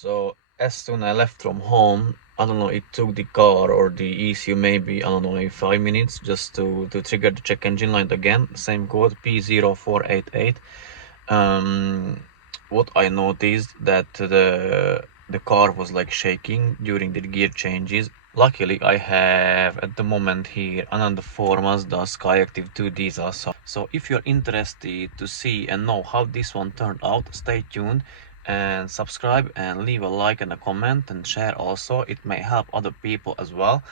So as soon I left from home, I don't know, it took the car or the ECU maybe, I don't know, maybe 5 minutes just to trigger the check engine light again. Same code, P02488. What I noticed that the car was like shaking during the gear changes. Luckily, I have at the moment here another 4 Mazda Skyactiv 2 diesel. So if you're interested to see and know how this one turned out, stay tuned and subscribe and leave a like and a comment and share also. It may help other people as well.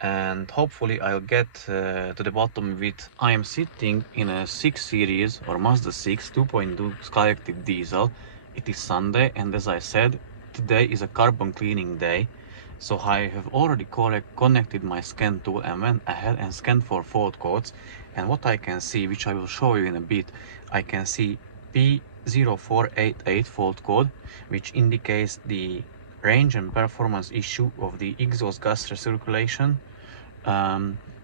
And hopefully I'll get to the bottom of it. I am sitting in a 6 Series or Mazda 6 2.2 Skyactiv diesel. It is Sunday, and as I said, today is a carbon cleaning day. So I have already connected my scan tool and went ahead and scanned for fault codes. And what I can see, which I will show you in a bit, I can see P02488 fault code, which indicates the range and performance issue of the exhaust gas recirculation.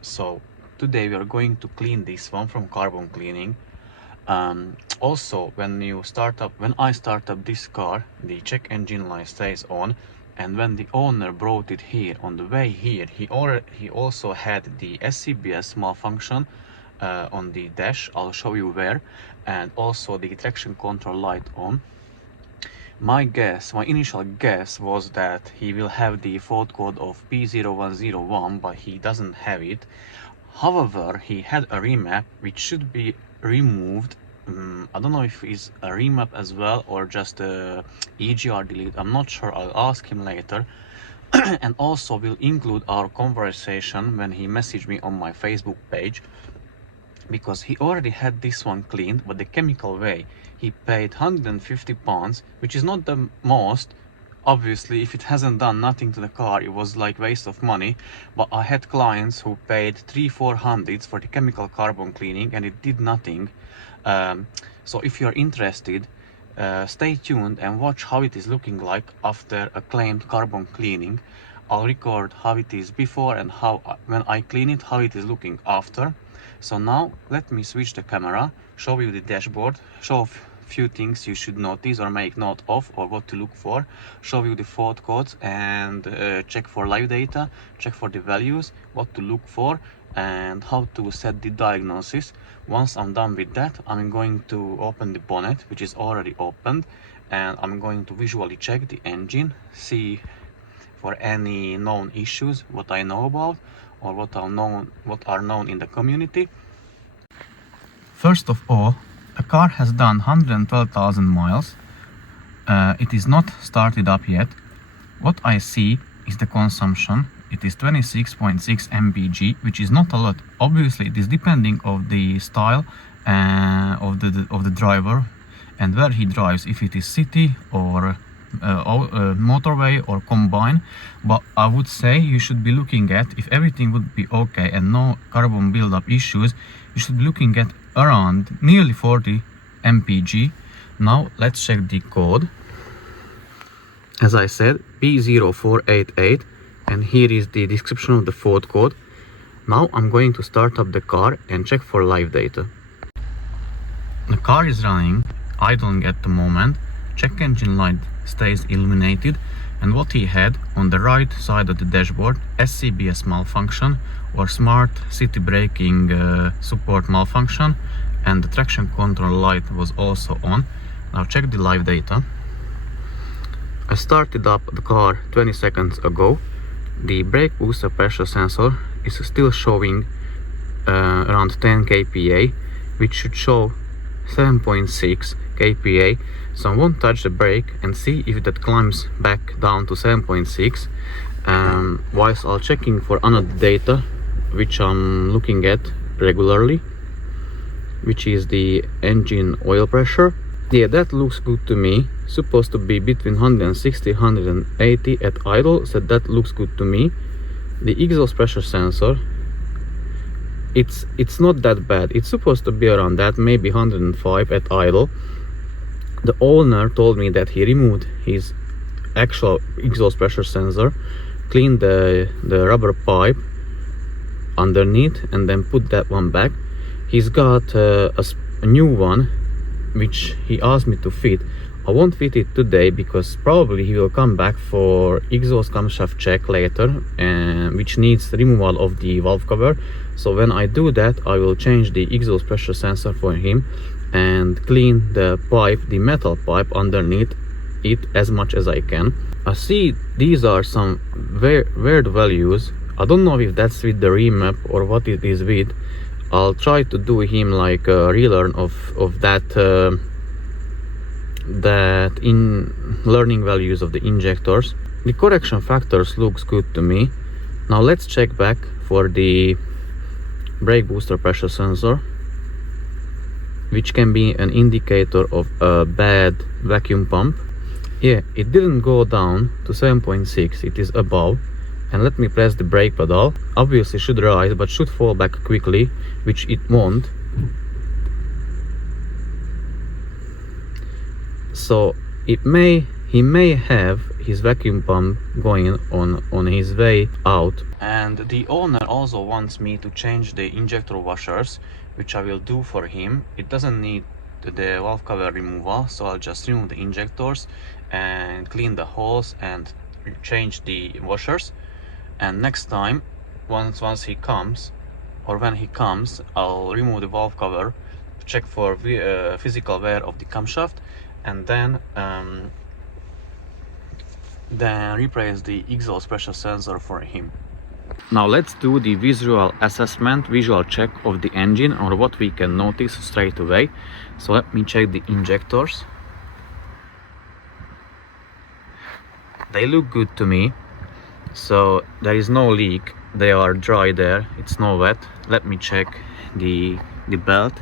So today we are going to clean this one from carbon cleaning. Also, when I start up this car, the check engine light stays on, and when the owner brought it here on the way here, he also had the SCBS malfunction on the dash. I'll show you where, and also the traction control light on. My initial guess was that he will have the fault code of P0101, but he doesn't have it. However, he had a remap which should be removed. I don't know if it's a remap as well or just a EGR delete. I'm not sure. I'll ask him later. And also will include our conversation when he messaged me on my Facebook page, because he already had this one cleaned, but the chemical way. He paid £150, which is not the most. Obviously, if it hasn't done nothing to the car, it was like waste of money. But I had clients who paid 300-400 for the chemical carbon cleaning, and it did nothing. So if you're interested, stay tuned and watch how it is looking like after a claimed carbon cleaning. I'll record how it is before and how when I clean it, how it is looking after. So now let me switch the camera, show you the dashboard, show a few things you should notice or make note of, or what to look for, show you the fault codes and check for live data, check for the values, what to look for, and how to set the diagnosis. Once I'm done with that, I'm going to open the bonnet, which is already opened, and I'm going to visually check the engine, see for any known issues, what I know about or what are known in the community. First of all, a car has done 112,000 miles. It is not started up yet. What I see is the consumption. It is 26.6 mpg, which is not a lot. Obviously, it is depending of the style of the driver and where he drives, if it is city or motorway or combine. But I would say you should be looking at, if everything would be okay and no carbon buildup issues, you should be looking at around nearly 40 mpg. Now let's check the code. As I said, P0488, and here is the description of the fault code. Now I'm going to start up the car and check for live data. The car is running, idling at the moment. Check engine light stays illuminated, and what he had on the right side of the dashboard, SCBS malfunction or smart city braking support malfunction, and the traction control light was also on. Now check the live data. I started up the car 20 seconds ago. The brake booster pressure sensor is still showing around 10 kPa, which should show 7.6 kPa. So I won't touch the brake and see if that climbs back down to 7.6. Whilst I'll checking for another data, which I'm looking at regularly, which is the engine oil pressure. Yeah, that looks good to me. Supposed to be between 160 180 at idle, so that looks good to me. The exhaust pressure sensor, it's not that bad. It's supposed to be around that, maybe 105 at idle. The owner told me that he removed his actual exhaust pressure sensor, cleaned the rubber pipe underneath, and then put that one back. He's got a new one, which he asked me to fit. I won't fit it today because probably he will come back for exhaust camshaft check later, which needs removal of the valve cover. So when I do that, I will change the exhaust pressure sensor for him and clean the pipe, the metal pipe underneath it as much as I can. I see these are some weird values. I don't know if that's with the remap or what it is with. I'll try to do him like a relearn of that in learning values of the injectors. The correction factors looks good to me. Now let's check back for the brake booster pressure sensor, which can be an indicator of a bad vacuum pump. Yeah, it didn't go down to 7.6, it is above. And let me press the brake pedal. Obviously should rise, but should fall back quickly, which it won't. So he may have his vacuum pump going on his way out. And the owner also wants me to change the injector washers, which I will do for him. It doesn't need the valve cover removal, so I'll just remove the injectors and clean the holes and change the washers. And next time, once he comes, or when he comes, I'll remove the valve cover, check for physical wear of the camshaft, and then replace the exhaust pressure sensor for him. Now let's do the visual assessment, visual check of the engine, or what we can notice straight away. So let me check the injectors. They look good to me. So there is no leak, they are dry there, it's no wet. Let me check the belt,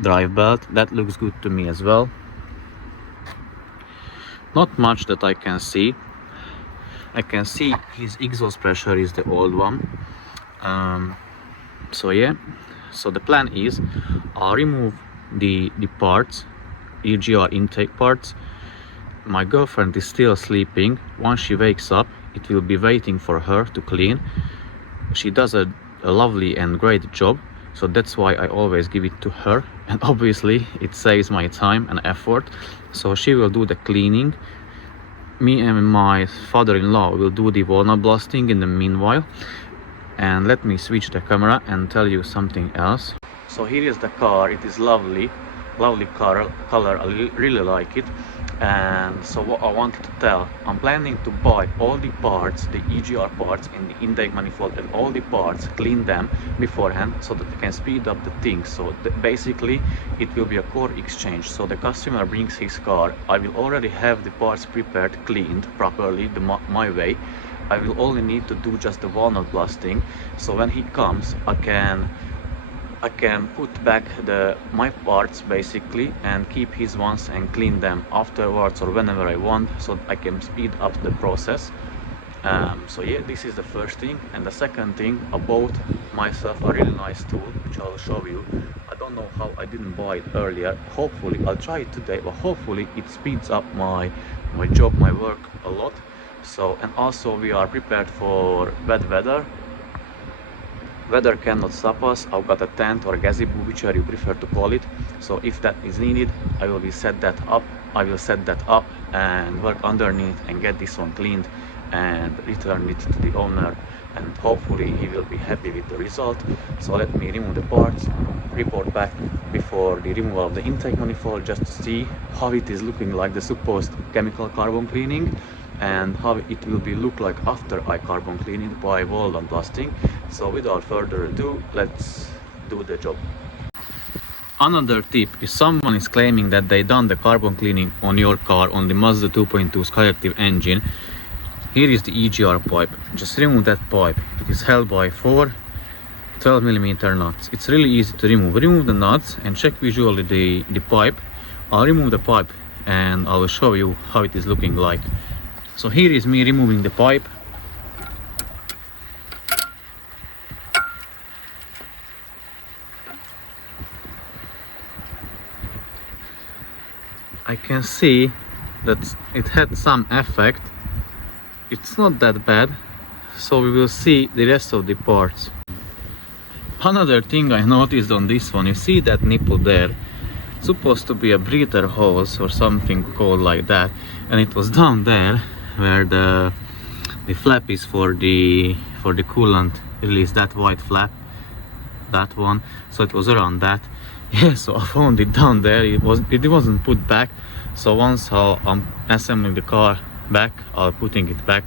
drive belt, that looks good to me as well. Not much that I can see. I can see his exhaust pressure is the old one. So yeah, so the plan is I'll remove the parts, EGR intake parts. My girlfriend is still sleeping. Once she wakes up, it will be waiting for her to clean. She does a lovely and great job, so that's why I always give it to her, and obviously it saves my time and effort. So she will do the cleaning. Me and my father-in-law will do the walnut blasting in the meanwhile. And let me switch the camera and tell you something else. So here is the car. It is lovely color. I really like it. And so what I wanted to tell, I'm planning to buy all the parts, the EGR parts in the intake manifold, and all the parts, clean them beforehand so that I can speed up the things. So basically it will be a core exchange. So the customer brings his car, I will already have the parts prepared, cleaned properly my way. I will only need to do just the walnut blasting. So when he comes, I can put back my parts basically and keep his ones and clean them afterwards or whenever I want, so I can speed up the process. So yeah, this is the first thing. And the second thing, I bought myself a really nice tool, which I'll show you. I don't know how I didn't buy it earlier. Hopefully I'll try it today, but hopefully it speeds up my job, my work a lot. So, and also we are prepared for bad weather. Weather cannot stop us. I've got a tent or a gazebo, whichever you prefer to call it. So if that is needed, I will set that up and work underneath and get this one cleaned and return it to the owner, and hopefully he will be happy with the result. So let me remove the parts, report back before the removal of the intake manifold, just to see how it is looking like the supposed chemical carbon cleaning, and how it will look like after I carbon clean it by walnut blasting. So without further ado, let's do the job. Another tip, if someone is claiming that they done the carbon cleaning on your car on the Mazda 2.2 Skyactiv engine, here is the EGR pipe. Just remove that pipe. It is held by 4 12mm nuts. It's really easy to remove. Remove the nuts and check visually the pipe. I'll remove the pipe and I will show you how it is looking like. So here is me removing the pipe. I can see that it had some effect. It's not that bad, so we will see the rest of the parts. Another thing I noticed on this one, you see that nipple there? supposed to be a breather hose or something called like that, and it was down there where the flap is for the coolant release, that white flap, that one. So it was around that. Yeah, so I found it down there. It wasn't put back, so once I'm assembling the car back, I'll putting it back.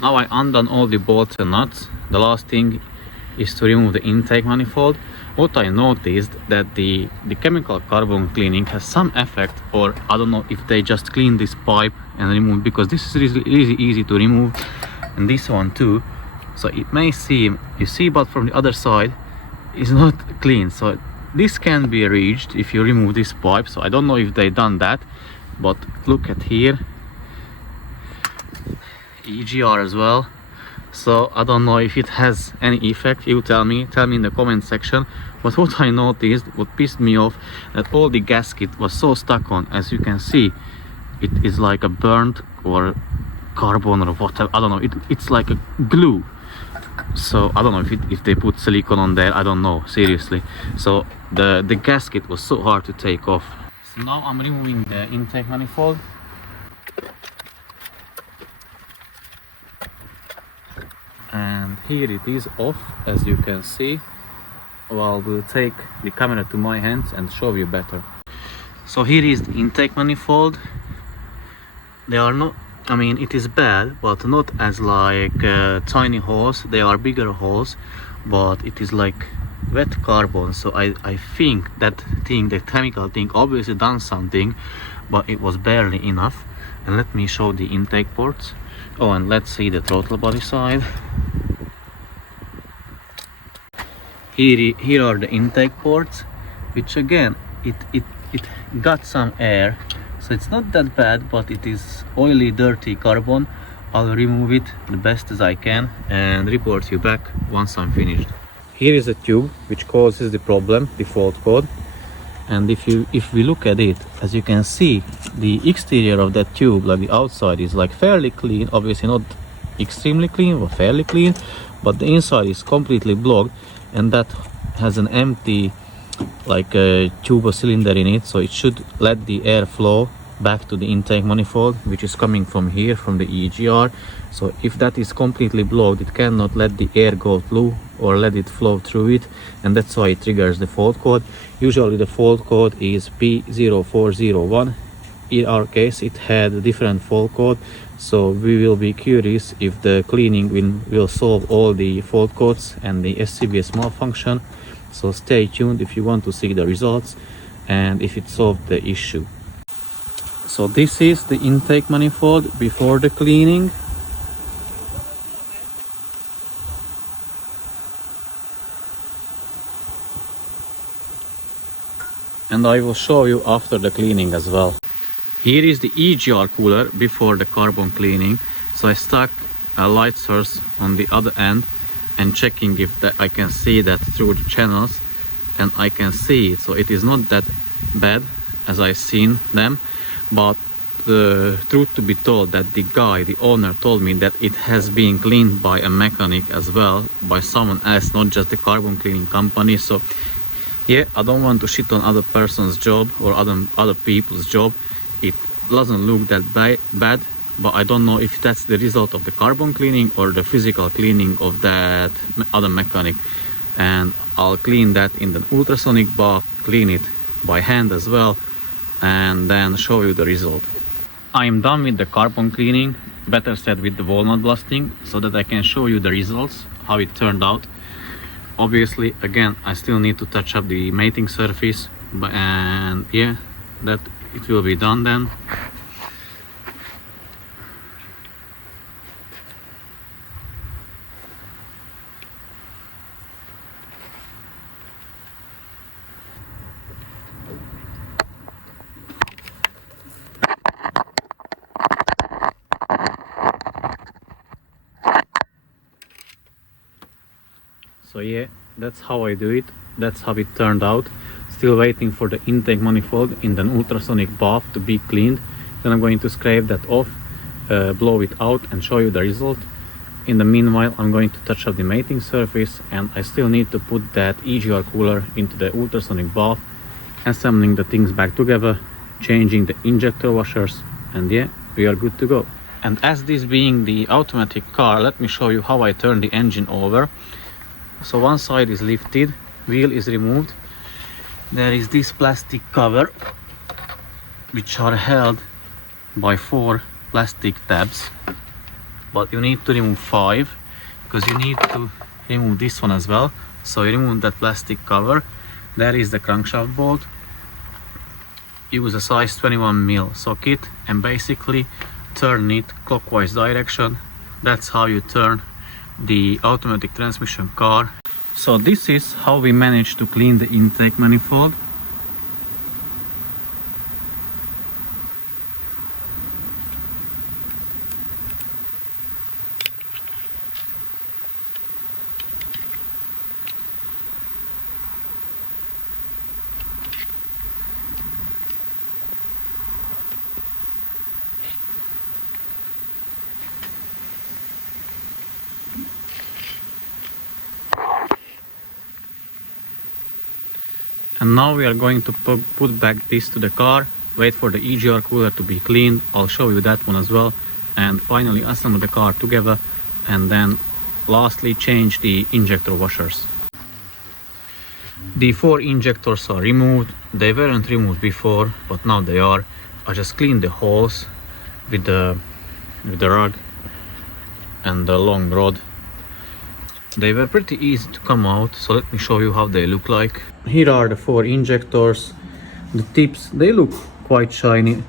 Now I undone all the bolts and nuts. The last thing is to remove the intake manifold. What I noticed that the chemical carbon cleaning has some effect, or I don't know if they just clean this pipe and remove, because this is really easy to remove, and this one too. So it may seem, you see, but from the other side is not clean. So this can be reached if you remove this pipe. So I don't know if they done that, but look at here, EGR as well. So I don't know if it has any effect. You tell me in the comment section. But what I noticed, what pissed me off, that all the gasket was so stuck on. As you can see, it is like a burnt or carbon or whatever, I don't know, it's like a glue. So I don't know if they put silicone on there, I don't know, seriously. So the gasket was so hard to take off. So now I'm removing the intake manifold. And here it is off, as you can see. Well, we'll take the camera to my hands and show you better. So here is the intake manifold. They are not, I mean, it is bad, but not as like tiny holes. They are bigger holes, but it is like wet carbon. So I think that thing, the chemical thing, obviously done something, but it was barely enough. And let me show the intake ports. Oh, and let's see the throttle body side. Here are the intake ports, which again, it got some air, so it's not that bad, but it is oily, dirty carbon. I'll remove it the best as I can and report you back once I'm finished. Here is a tube which causes the problem, the fault code. And if we look at it, as you can see, the exterior of that tube, like the outside, is like fairly clean. Obviously not extremely clean, but fairly clean, but the inside is completely blocked, and that has an empty like a turbo cylinder in it, so it should let the air flow back to the intake manifold, which is coming from here, from the EGR. So if that is completely blocked, it cannot let the air go through or let it flow through it, and that's why it triggers the fault code. Usually the fault code is P02488. In our case, it had a different fault code, so we will be curious if the cleaning will solve all the fault codes and the SCBS malfunction. So stay tuned if you want to see the results and if it solved the issue. So this is the intake manifold before the cleaning. And I will show you after the cleaning as well. Here is the EGR cooler before the carbon cleaning. So I stuck a light source on the other end and checking if I can see that through the channels, and I can see it. So it is not that bad as I seen them, but the truth to be told, that the owner told me that it has been cleaned by a mechanic as well, by someone else, not just the carbon cleaning company. So yeah, I don't want to shit on other person's job or other people's job. It doesn't look that bad, but I don't know if that's the result of the carbon cleaning or the physical cleaning of that other mechanic. And I'll clean that in the ultrasonic bath, clean it by hand as well, and then show you the result. I am done with the carbon cleaning, better said with the walnut blasting, so that I can show you the results, how it turned out. Obviously, again, I still need to touch up the mating surface, and yeah, that it will be done then. So yeah, that's how I do it. That's how it turned out. Still waiting for the intake manifold in the ultrasonic bath to be cleaned. Then I'm going to scrape that off, blow it out and show you the result. In the meanwhile, I'm going to touch up the mating surface, and I still need to put that EGR cooler into the ultrasonic bath assembling the things back together, changing the injector washers, and yeah, we are good to go. And as this being the automatic car, let me show you how I turn the engine over. So one side is lifted, wheel is removed. There is this plastic cover, which are held by 4 plastic tabs, but you need to remove 5 because you need to remove this one as well. So you remove that plastic cover. There is the crankshaft bolt. Use a size 21mm socket and basically turn it clockwise direction. That's how you turn the automatic transmission car. So this is how we managed to clean the intake manifold. And now we are going to put back this to the car, wait for the EGR cooler to be cleaned. I'll show you that one as well. And finally assemble the car together, and then lastly change the injector washers. The 4 injectors are removed. They weren't removed before, but now they are. I just cleaned the holes with the rug and the long rod. They were pretty easy to come out, so let me show you how they look like. Here are the 4 injectors. The tips, they look quite shiny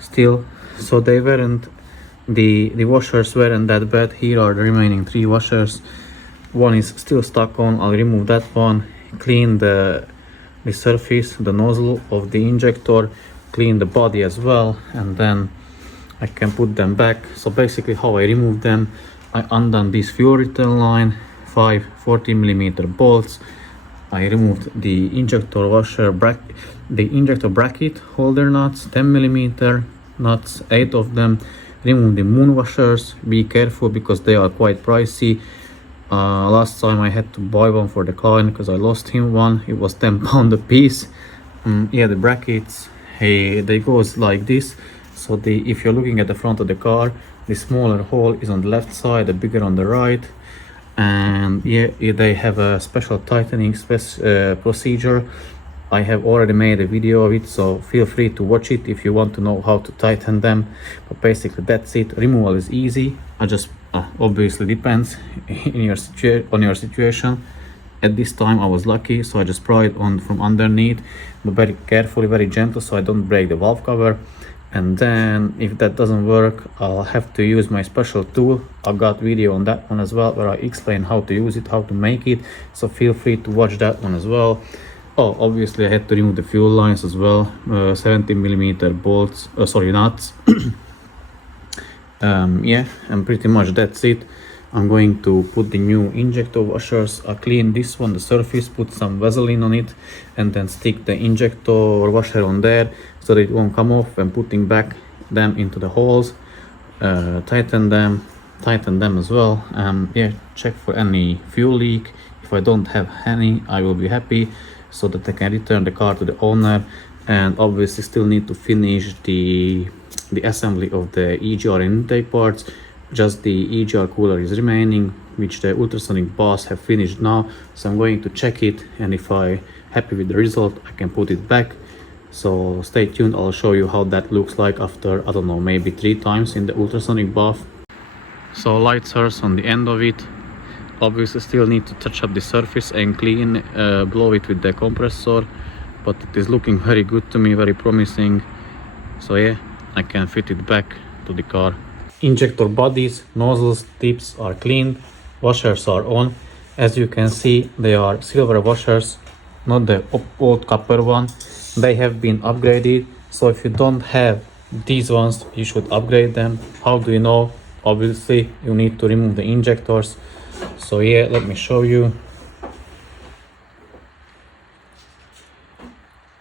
still, so they weren't, the washers weren't that bad. Here are the remaining 3 washers. One is still stuck on. I'll remove that one, clean the surface, the nozzle of the injector, clean the body as well, and then I can put them back. So basically how I remove them, I undone this fuel return line, 5 14mm bolts. I removed the injector washer the injector bracket holder nuts, 10mm nuts, 8 of them. Remove the moon washers. Be careful because they are quite pricey. Last time I had to buy one for the client because I lost him one. It was £10 a piece. Yeah, the brackets, hey, they goes like this. So if you're looking at the front of the car, the smaller hole is on the left side, the bigger on the right. And yeah, they have a special tightening procedure. I have already made a video of it, so feel free to watch it if you want to know how to tighten them. But basically that's it. Removal is easy. I just obviously depends on your situation. At this time I was lucky, so I just pry it on from underneath, but very carefully, very gentle, so I don't break the valve cover. And then if that doesn't work, I'll have to use my special tool. I've got video on that one as well where I explain how to use it, how to make it, so feel free to watch that one as well. Oh, obviously I had to remove the fuel lines as well, 17mm bolts, nuts. Yeah, and pretty much that's it. I'm going to put the new injector washers. I clean this one, the surface, put some Vaseline on it, and then stick the injector washer on there so that it won't come off. And putting back them into the holes, tighten them as well. Yeah, check for any fuel leak. If I don't have any, I will be happy, so that I can return the car to the owner. And obviously still need to finish the assembly of the EGR and intake parts. Just the EGR cooler is remaining, which the ultrasonic boss have finished now. So I'm going to check it, and if I'm happy with the result, I can put it back. So stay tuned. I'll show you how that looks like after, I don't know, maybe 3 times in the ultrasonic bath. So light source on the end of it. Obviously still need to touch up the surface and clean, blow it with the compressor, but it is looking very good to me, very promising. So yeah, I can fit it back to the car. Injector bodies, nozzles, tips are cleaned, washers are on. As you can see, they are silver washers, not the old copper one. They have been upgraded, so if you don't have these ones, you should upgrade them. How do you know? Obviously you need to remove the injectors. So yeah, let me show you.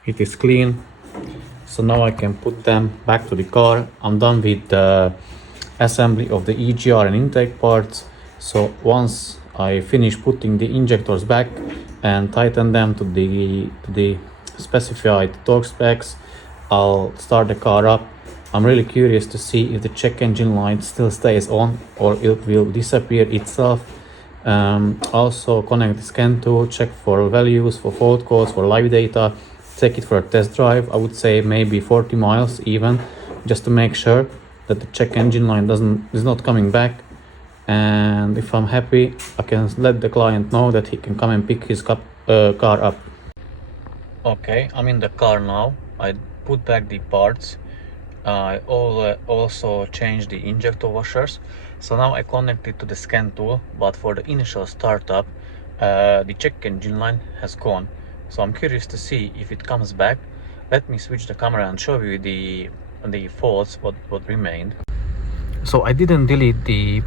It is clean, so now I can put them back to the car. I'm done with the assembly of the EGR and intake parts. So once I finish putting the injectors back and tighten them to the specify the torque specs. I'll start the car up. I'm really curious to see if the check engine light still stays on or it will disappear itself. Also connect the scan tool, check for values, for fault codes, for live data, take it for a test drive. I would say maybe 40 miles even, just to make sure that the check engine light is not coming back. And if I'm happy, I can let the client know that he can come and pick his car up. Okay, I'm in the car now. I put back the parts. I also changed the injector washers. So now I connect it to the scan tool, but for the initial startup, the check engine light has gone. So I'm curious to see if it comes back. Let me switch the camera and show you the faults what remained. So I didn't delete the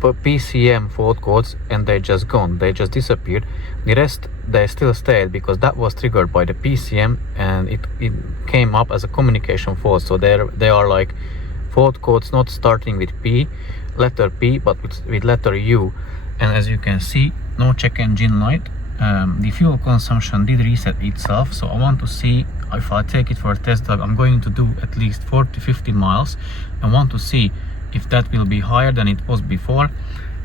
PCM fault codes and they just gone, they just disappeared. The rest they still stayed because that was triggered by the PCM and it came up as a communication fault. So they are like fault codes not starting with letter P but with letter U. And as you can see, no check engine light. The fuel consumption did reset itself, so I want to see if I take it for a test drive. I'm going to do at least 40-50 miles and want to see if that will be higher than it was before,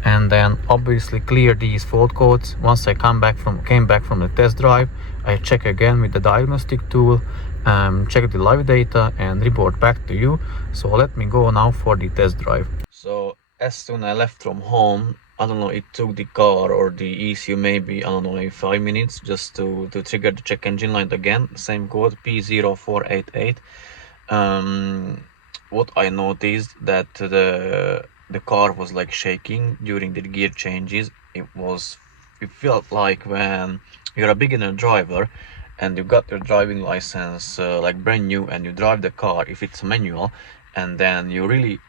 and then obviously clear these fault codes. Once I came back from the test drive, I check again with the diagnostic tool, check the live data and report back to you. So let me go now for the test drive. So as soon as I left from home, I don't know, it took the car or the ECU maybe, I don't know, like 5 minutes just to trigger the check engine light again. Same code, P02488. What I noticed that the car was like shaking during the gear changes. It felt like when you're a beginner driver and you got your driving license like brand new and you drive the car, if it's manual, and then you really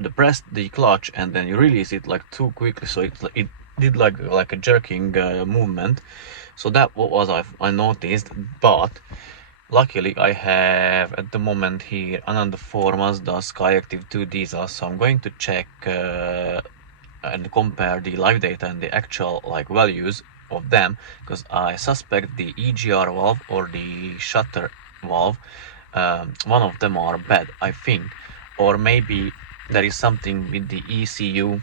depress the clutch and then you release it like too quickly, so it did like a jerking movement. So that what was I noticed. But luckily I have at the moment here another 4 Mazda Skyactiv 2 diesel, so I'm going to check and compare the live data and the actual like values of them, because I suspect the EGR valve or the shutter valve, one of them are bad, I think, or maybe there is something with the ECU,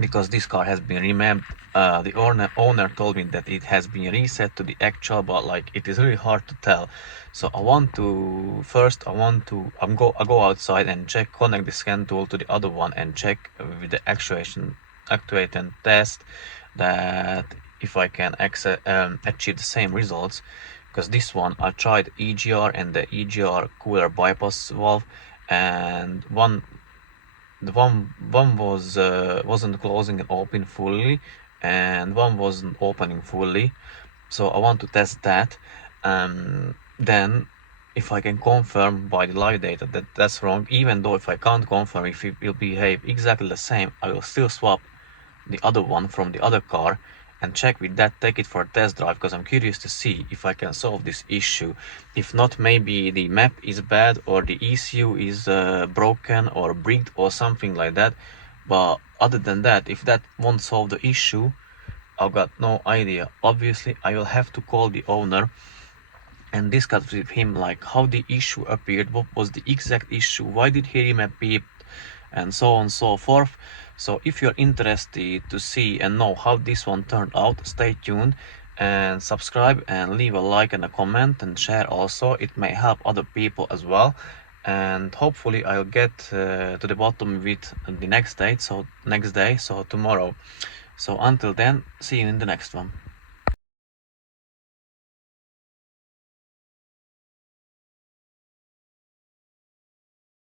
because this car has been revamped. The owner told me that it has been reset to the actual, but like it is really hard to tell. So I go outside and check, connect the scan tool to the other one and check with the actuate and test that if I can achieve the same results. Because this one I tried EGR and the EGR cooler bypass valve, and one wasn't closing and open fully, and one wasn't opening fully. So I want to test that. Then if I can confirm by the live data that that's wrong, even though if I can't confirm if it will behave exactly the same, I will still swap the other one from the other car and check with that, take it for a test drive, because I'm curious to see if I can solve this issue. If not, maybe the map is bad or the ECU is broken or bricked or something like that. But other than that, if that won't solve the issue, I've got no idea. Obviously I will have to call the owner and discuss with him like how the issue appeared, what was the exact issue, why did he remap it, and so on and so forth. So if you're interested to see and know how this one turned out, stay tuned and subscribe and leave a like and a comment and share also. It may help other people as well, and hopefully I'll get to the bottom of it the next day, so tomorrow. So until then, see you in the next one.